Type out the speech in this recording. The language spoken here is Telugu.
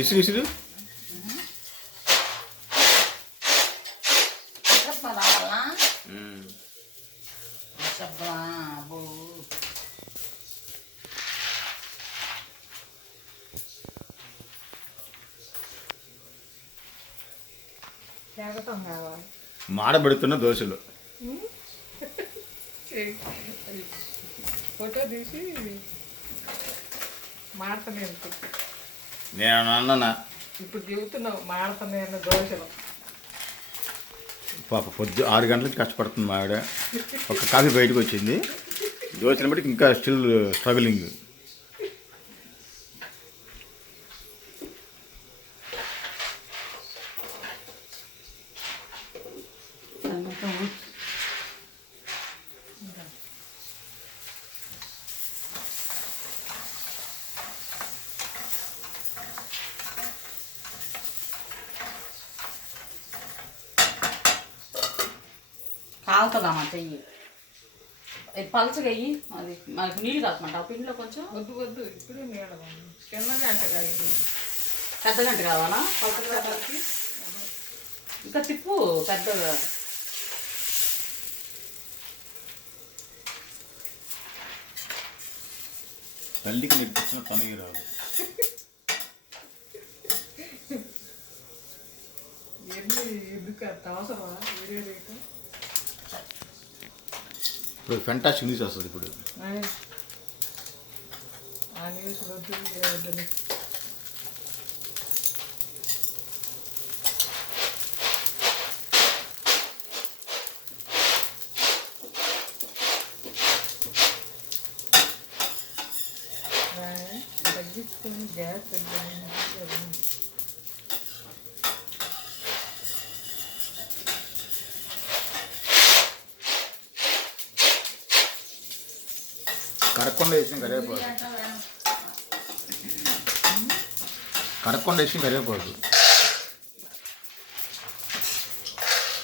ఇసురు ఇసురు మాడబెడుతున్న దోశలు ఫోటో తీసి మాడతానే నేను అన్న ఇప్పుడు చెబుతున్నావు మాడతానే అన్న దోశలు. పాప 6 గంటల నుంచి కష్టపడుతుంది మా ఆవిడ. ఒక కాఫీ బయటకు వచ్చింది. దోశలు బట్టి ఇంకా స్టిల్ స్ట్రగులింగ్. కాలుతుందమ్మా చెయ్యి, పలచగా అయ్యి అది మనకి నీళ్ళు కాకమంట. ఆ పిండిలో కొంచెం వద్దు వద్దు ఇప్పుడే నీళ్ళ చిన్న గంటగా ఇది పెద్ద గంట కావాలా? పలచగా ఇంకా తిప్పు పెద్దగా. తల్లికి నెప్పించిన తనకి రాదు. ఎందుకు అంత అవసరమా వేరే రేటు? ఇప్పుడు ఫెంటాస్టిక్ న్యూస్ వస్తుంది. ఇప్పుడు ఆ న్యూస్ వద్దు. తగ్గించుకొని గ్యాస్ తగ్గించుకొని కరక్కుండా వేసిన కరివేపాకు. కరక్కుండా వేసిన కరివేపాకు